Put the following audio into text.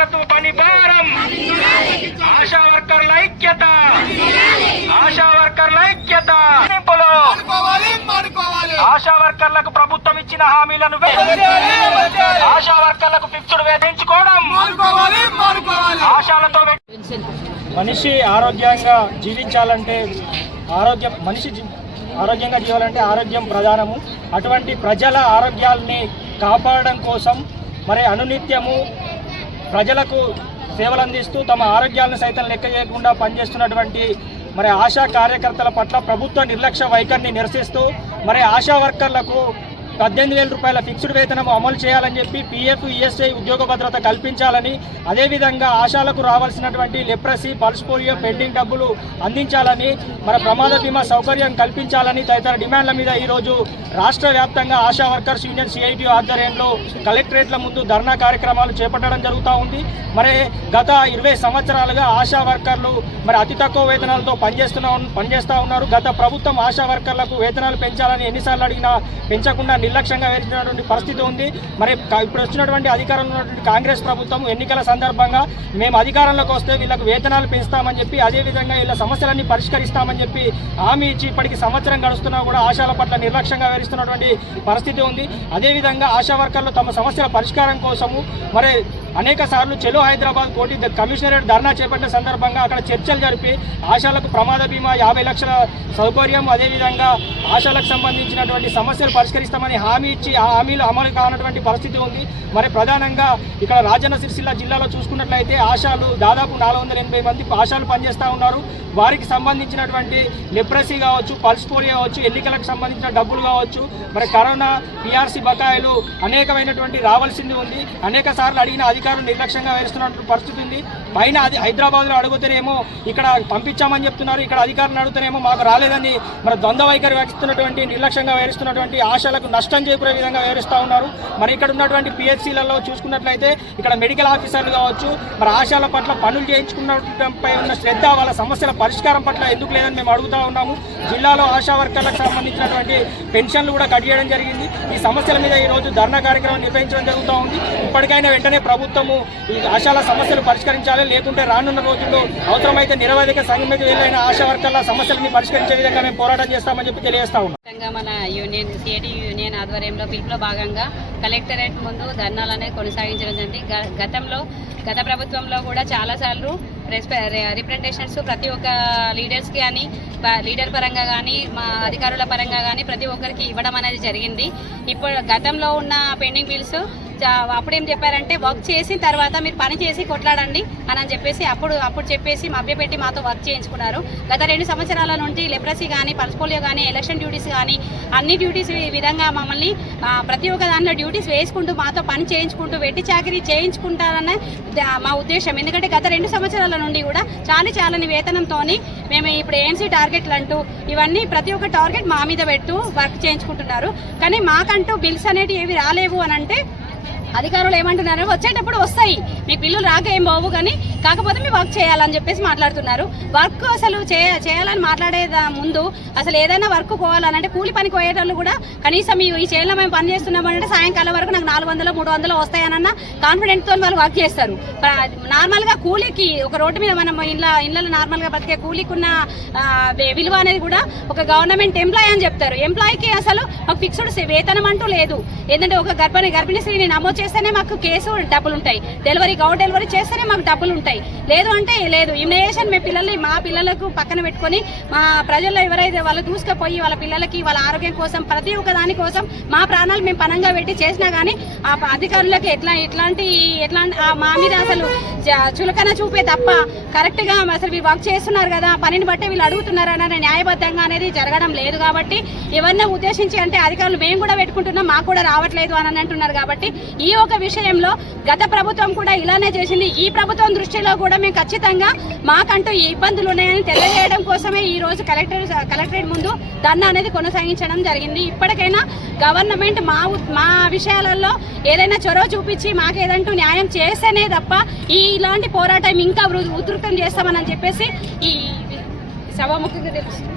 ఆశాలతో పని భారం, ఆశా వర్కర్ల ఐక్యత, ఆశా వర్కర్ల ఐక్యత. ఆశా వర్కర్లకు ప్రభుత్వం ఇచ్చిన హామీలను, ఆశా వర్కర్లకు ఫిక్స్డ్ వేధించుకోవడం, ఆశాలతో మనిషి ఆరోగ్యంగా జీవించాలంటే ఆరోగ్యంగా జీవాలంటే ఆరోగ్యం ప్రధానము. అటువంటి ప్రజల ఆరోగ్యాల్ని కాపాడడం కోసం మరి అనునిత్యము ప్రజలకు సేవలు అందిస్తూ తమ ఆరోగ్యాలను సైతం లెక్క చేయకుండా పనిచేస్తున్నటువంటి మరి ఆశా కార్యకర్తల పట్ల ప్రభుత్వ నిర్లక్ష్య వైఖరిని నిరసిస్తూ మరి ఆశా వర్కర్లకు 18,000 రూపాయల ఫిక్స్డ్ వేతనం అమలు చేయాలని చెప్పి పిఎఫ్ ఈఎస్ఐ ఉద్యోగ భద్రత కల్పించాలని, అదేవిధంగా ఆశాలకు రావాల్సినటువంటి లెప్రసీ, పల్స్ పోలియో పెండింగ్ డబ్బులు అందించాలని, మరి ప్రమాద బీమా సౌకర్యం కల్పించాలని తదితర డిమాండ్ల మీద ఈరోజు రాష్ట్ర వ్యాప్తంగా ఆశా వర్కర్స్ యూనియన్ సిఐటి ఆధ్వర్యంలో కలెక్టరేట్ల ముందు ధర్నా కార్యక్రమాలు చేపట్టడం జరుగుతూ ఉంది. మరి గత 20 సంవత్సరాలుగా ఆశా వర్కర్లు మరి అతి తక్కువ వేతనాలతో పనిచేస్తూ ఉన్నారు. గత ప్రభుత్వం ఆశా వర్కర్లకు వేతనాలు పెంచాలని ఎన్నిసార్లు అడిగినా పెంచకుండా నిర్లక్ష్యంగా వేసినటువంటి పరిస్థితి ఉంది. మరి ఇప్పుడు వచ్చినటువంటి అధికారంలో ఉన్నటువంటి కాంగ్రెస్ ప్రభుత్వం ఎన్నికల సందర్భంగా మేము అధికారంలోకి వస్తే వీళ్ళకు వేతనాలు పెంచుతామని చెప్పి, అదేవిధంగా వీళ్ళ సమస్యలన్నీ పరిష్కరిస్తామని చెప్పి హామీ ఇచ్చి ఇప్పటికి సంవత్సరం గడుస్తున్నా కూడా ఆశాల పట్ల నిర్లక్ష్యంగా వేస్తున్నటువంటి పరిస్థితి ఉంది. అదేవిధంగా ఆశా వర్కర్లు తమ సమస్యల పరిష్కారం కోసము మరి అనేక సార్లు చెలో హైదరాబాద్ కోటి కమిషనరేట్ ధర్నా చేపట్టిన సందర్భంగా అక్కడ చర్చలు జరిపి ఆశాలకు ప్రమాద బీమా 50 లక్షల సౌకర్యం, అదేవిధంగా ఆశాలకు సంబంధించినటువంటి సమస్యలు పరిష్కరిస్తామని హామీ ఇచ్చి ఆ హామీలు అమలు కానటువంటి పరిస్థితి ఉంది. మరి ప్రధానంగా ఇక్కడ రాజన్న సిరిసిల్ల జిల్లాలో చూసుకున్నట్లయితే ఆశాలు దాదాపు 480 మంది ఆశాలు పనిచేస్తూ ఉన్నారు. వారికి సంబంధించినటువంటి లెప్రసీ కావచ్చు, పల్స్ పోలియో కావచ్చు, ఎన్నికలకు సంబంధించిన డబ్బులు కావచ్చు, మరి కరోనా పిఆర్సీ బకాయిలు అనేకమైనటువంటి రావాల్సింది ఉంది. అనేక సార్లు అడిగిన అధికారులు నిర్లక్ష్యంగా వేస్తున్నటువంటి పరిస్థితి ఉంది. పైన హైదరాబాద్లో అడుగుతేనేమో ఇక్కడ పంపించామని చెప్తున్నారు, ఇక్కడ అధికారులను అడుగుతూనేమో మాకు రాలేదని మరి ద్వంద్వ వైఖరి వహిస్తున్నటువంటి నిర్లక్ష్యంగా వేస్తున్నటువంటి ఆశాలకు నష్టం చేకూరే విధంగా వివరిస్తూ ఉన్నారు. మరి ఇక్కడ ఉన్నటువంటి పిహెచ్సిలలో చూసుకున్నట్లయితే ఇక్కడ మెడికల్ ఆఫీసర్లు కావచ్చు, మరి ఆశాల పట్ల పనులు చేయించుకున్నపై ఉన్న శ్రద్ధ, వాళ్ళ సమస్యల పరిష్కారం పట్ల ఎందుకు లేదని మేము అడుగుతూ ఉన్నాము. జిల్లాలో ఆశా వర్కర్లకు సంబంధించినటువంటి పెన్షన్లు కూడా కట్ చేయడం జరిగింది. ఈ సమస్యల మీద ఈరోజు ధర్నా కార్యక్రమం నిర్వహించడం జరుగుతూ ఉంది. ఇప్పటికైనా వెంటనే ప్రభుత్వము ఈ ఆశాల సమస్యలు పరిష్కరించాలి, లేకుంటే రానున్న రోజుల్లో అవసరమైతే నిరవధిక సంఘం వెళ్ళైన ఆశా వర్కర్ల సమస్యలని పరిష్కరించే విధంగా మేము పోరాటం చేస్తామని చెప్పి తెలియజేస్తా ఉన్నాం. మన యూనియన్ సిఐటి యూనియన్ ఆధ్వర్యంలో పిలుపులో భాగంగా కలెక్టరేట్ ముందు ధర్నాలు అనేది కొనసాగించడం జరిగింది. గత ప్రభుత్వంలో కూడా చాలాసార్లు రిప్రజెంటేషన్స్ ప్రతి ఒక్క లీడర్స్కి కానీ, లీడర్ పరంగా కానీ, మా అధికారుల పరంగా కానీ ప్రతి ఒక్కరికి ఇవ్వడం అనేది జరిగింది. ఇప్పుడు గతంలో ఉన్న పెండింగ్ బిల్స్ అప్పుడేం చెప్పారంటే వర్క్ చేసిన తర్వాత మీరు పని చేసి కొట్లాడండి అని చెప్పేసి అప్పుడు చెప్పేసి మభ్యపెట్టి మాతో వర్క్ చేయించుకున్నారు. గత 2 సంవత్సరాల నుండి లెప్రసీ కానీ, పల్స్ పోలియో కానీ, ఎలక్షన్ డ్యూటీస్ కానీ అన్ని డ్యూటీస్ ఈ విధంగా మమ్మల్ని ప్రతి ఒక్క దానిలో డ్యూటీస్ వేసుకుంటూ మాతో పని చేయించుకుంటూ వెట్టి చాకరీ చేయించుకుంటారనే మా ఉద్దేశం. ఎందుకంటే గత 2 సంవత్సరాల నుండి కూడా చాలని వేతనంతో మేము ఇప్పుడు ఏఎన్సీ టార్గెట్లు అంటూ ఇవన్నీ ప్రతి ఒక్క టార్గెట్ మా మీద పెట్టు వర్క్ చేయించుకుంటున్నారు. కానీ మాకంటూ బిల్స్ అనేవి ఏవి రాలేవు అని అంటే అధికారులు ఏమంటున్నారు, వచ్చేటప్పుడు వస్తాయి మీ బిల్లులు రాక ఏం బావు, కానీ కాకపోతే మీ వర్క్ చేయాలని చెప్పేసి మాట్లాడుతున్నారు. వర్క్ అసలు చేయాలని మాట్లాడే ముందు అసలు ఏదైనా వర్క్ పోవాలనంటే కూలి పనికి పోయేటోళ్ళు కూడా కనీసం ఈ చేయాలో మేము పని చేస్తున్నామంటే సాయంకాలం వరకు నాకు 400 300 వస్తాయనన్న కాన్ఫిడెంట్తో వాళ్ళు వర్క్ చేస్తారు. నార్మల్గా కూలీకి ఒక రోడ్డు మీద మనం ఇళ్ళలో నార్మల్గా బతికే కూలీకి ఉన్న విలువ అనేది కూడా ఒక గవర్నమెంట్ ఎంప్లాయీ అని చెప్తారు. ఎంప్లాయీకి అసలు ఒక ఫిక్స్డ్ వేతనం అంటూ లేదు. ఏంటంటే ఒక గర్భిణీ స్త్రీని నమోదు చేస్తేనే మాకు కేసు డబ్బులు ఉంటాయి, గౌట్ డెలివరీ చేస్తేనే మాకు డబ్బులు ఉంటాయి, లేదు అంటే లేదు. ఇమ్యునైజేషన్ మా పిల్లలకు పక్కన పెట్టుకొని మా ప్రజల్లో ఎవరైతే వాళ్ళు దూసుకుపోయి వాళ్ళ పిల్లలకి వాళ్ళ ఆరోగ్యం కోసం ప్రతి ఒక్క దాని కోసం మా ప్రాణాలు మేము పనంగా పెట్టి చేసినా కానీ ఆ అధికారులకి ఎట్లాంటి మా మీద అసలు చులకన చూపే తప్ప కరెక్ట్గా అసలు వీళ్ళు వర్క్ చేస్తున్నారు కదా, పనిని బట్టి వీళ్ళు అడుగుతున్నారు అన్న న్యాయబద్ధంగా అనేది జరగడం లేదు. కాబట్టి ఎవరిని ఉద్దేశించి అంటే అధికారులు మేము కూడా పెట్టుకుంటున్నాం, మాకు కూడా రావట్లేదు అని అంటున్నారు. కాబట్టి ఈ ఒక విషయంలో గత ప్రభుత్వం కూడా ఇలానే చేసింది. ఈ ప్రభుత్వం దృష్టిలో కూడా మేము ఖచ్చితంగా మాకంటూ ఈ ఇబ్బందులు ఉన్నాయని తెలియజేయడం కోసమే ఈ రోజు కలెక్టరేట్ ముందు ధర్నా అనేది కొనసాగించడం జరిగింది. ఇప్పటికైనా గవర్నమెంట్ మా విషయాలలో ఏదైనా చొరవ చూపించి మాకేదంటూ న్యాయం చేస్తేనే తప్ప ఇలాంటి పోరాటం ఇంకా ఉధృతం చేస్తామని చెప్పేసి ఈ సభాముఖంగా తెలుస్తుంది.